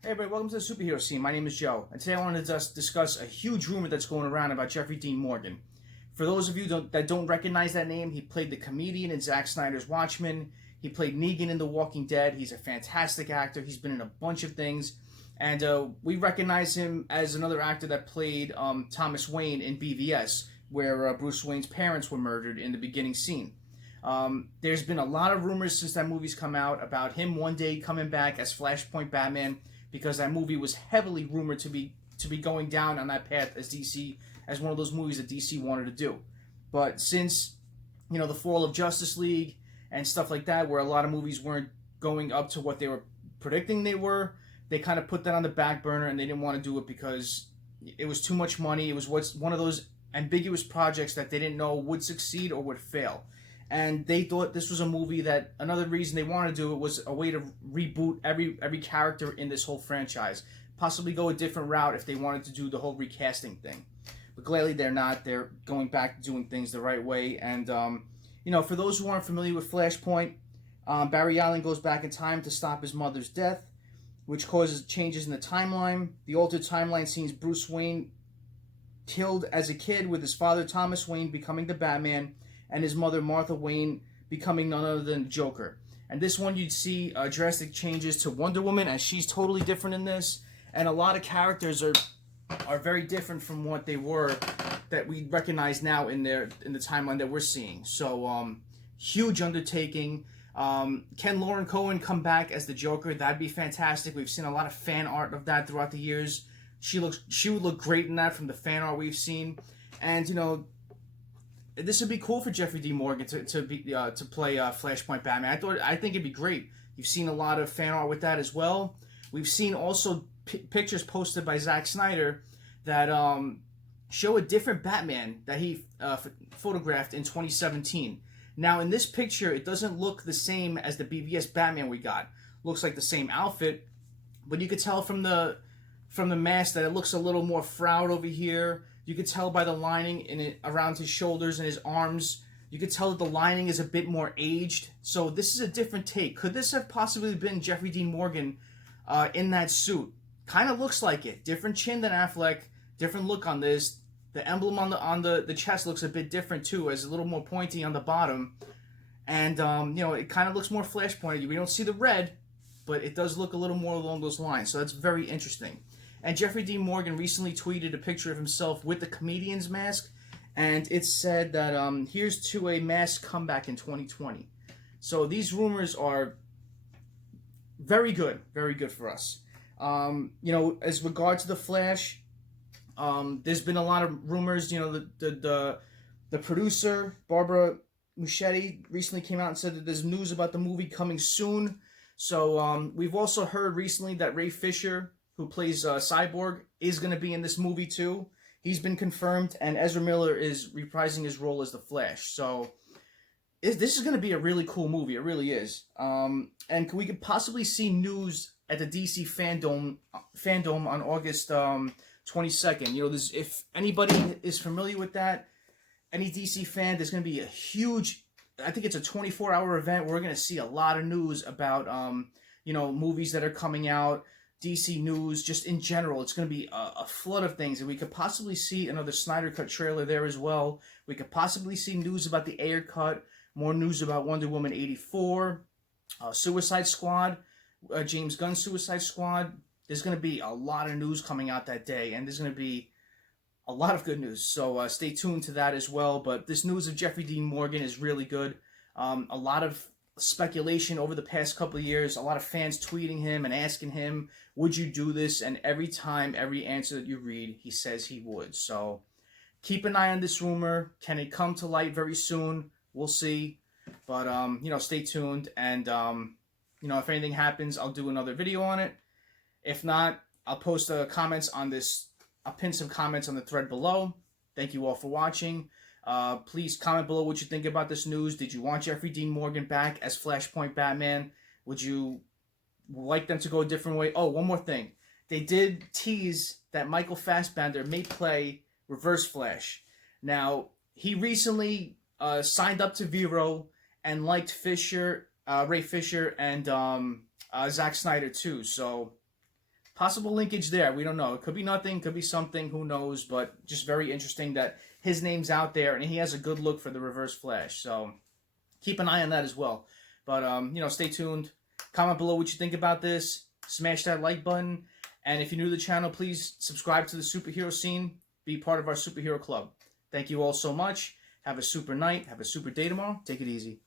Hey everybody, welcome to the superhero scene. My name is Joe, and today I wanted to just discuss a huge rumor that's going around about Jeffrey Dean Morgan. For those of you that don't recognize that name, he played the comedian in Zack Snyder's Watchmen. He played Negan in The Walking Dead. He's a fantastic actor. He's been in a bunch of things, and we recognize him as another actor that played Thomas Wayne in BVS, where Bruce Wayne's parents were murdered in the beginning scene. There's been a lot of rumors since that movie's come out about him one day coming back as Flashpoint Batman, because that movie was heavily rumored to be going down on that path as one of those movies that DC wanted to do. But since the fall of Justice League and stuff like that, where a lot of movies weren't going up to what they were predicting they were, they kind of put that on the back burner and they didn't want to do it because it was too much money. It was one of those ambiguous projects that they didn't know would succeed or would fail. And they thought this was a movie that another reason they wanted to do it was a way to reboot every character in this whole franchise. Possibly go a different route if they wanted to do the whole recasting thing. But gladly they're not. They're going back to doing things the right way. And, for those who aren't familiar with Flashpoint, Barry Allen goes back in time to stop his mother's death, which causes changes in the timeline. The altered timeline sees Bruce Wayne killed as a kid, with his father Thomas Wayne becoming the Batman, and his mother Martha Wayne becoming none other than Joker. And this one you'd see drastic changes to Wonder Woman, as she's totally different in this, and a lot of characters are very different from what they were that we recognize now in the timeline that we're seeing. So huge undertaking. Can Lauren Cohen come back as the Joker? That'd be fantastic. We've seen a lot of fan art of that throughout the years. She would look great in that from the fan art we've seen, and this would be cool for Jeffrey D. Morgan to play Flashpoint Batman. I think it'd be great. You've seen a lot of fan art with that as well. We've seen also pictures posted by Zack Snyder that show a different Batman that he photographed in 2017. Now in this picture, it doesn't look the same as the BVS Batman we got. Looks like the same outfit, but you could tell from the mask that it looks a little more frowed over here. You could tell by the lining around his shoulders and his arms. You could tell that the lining is a bit more aged. So this is a different take. Could this have possibly been Jeffrey Dean Morgan in that suit? Kind of looks like it. Different chin than Affleck. Different look on this. The emblem on the chest looks a bit different too, as a little more pointy on the bottom. And it kind of looks more Flashpointed. We don't see the red, but it does look a little more along those lines. So that's very interesting. And Jeffrey Dean Morgan recently tweeted a picture of himself with the comedian's mask, and it said that here's to a mask comeback in 2020. So these rumors are very good for us. As regards to the Flash, there's been a lot of rumors. The producer Barbara Muschetti recently came out and said that there's news about the movie coming soon. So we've also heard recently that Ray Fisher, who plays Cyborg, is going to be in this movie too. He's been confirmed, and Ezra Miller is reprising his role as the Flash. So this is going to be a really cool movie. It really is. And we could possibly see news at the DC fandom on August 22nd. If anybody is familiar with that, any DC fan, there's going to be a huge, I think it's a 24-hour event where we're going to see a lot of news about movies that are coming out, DC news, just in general. It's going to be a flood of things, and we could possibly see another Snyder Cut trailer there as well. We could possibly see news about the Ayer Cut, more news about Wonder Woman 84, Suicide Squad, James Gunn's Suicide Squad. There's going to be a lot of news coming out that day, and there's going to be a lot of good news. So stay tuned to that as well. But this news of Jeffrey Dean Morgan is really good. A lot of speculation over the past couple of years, a lot of fans tweeting him and asking him, would you do this? And every time, every answer that you read, he says he would. So keep an eye on this rumor. Can it come to light very soon? We'll see. But stay tuned, and if anything happens, I'll do another video on it. If not, I'll post comments on this. I'll pin some comments on the thread below. Thank you all for watching. Please comment below what you think about this news. Did you want Jeffrey Dean Morgan back as Flashpoint Batman? Would you like them to go a different way? Oh, one more thing. They did tease that Michael Fassbender may play Reverse Flash. Now, he recently signed up to Vero and liked Ray Fisher, and Zack Snyder too. So possible linkage there. We don't know. It could be nothing, could be something, who knows, but just very interesting that his name's out there and he has a good look for the Reverse Flash. So keep an eye on that as well. But, stay tuned. Comment below what you think about this. Smash that like button. And if you're new to the channel, please subscribe to the superhero scene. Be part of our superhero club. Thank you all so much. Have a super night. Have a super day tomorrow. Take it easy.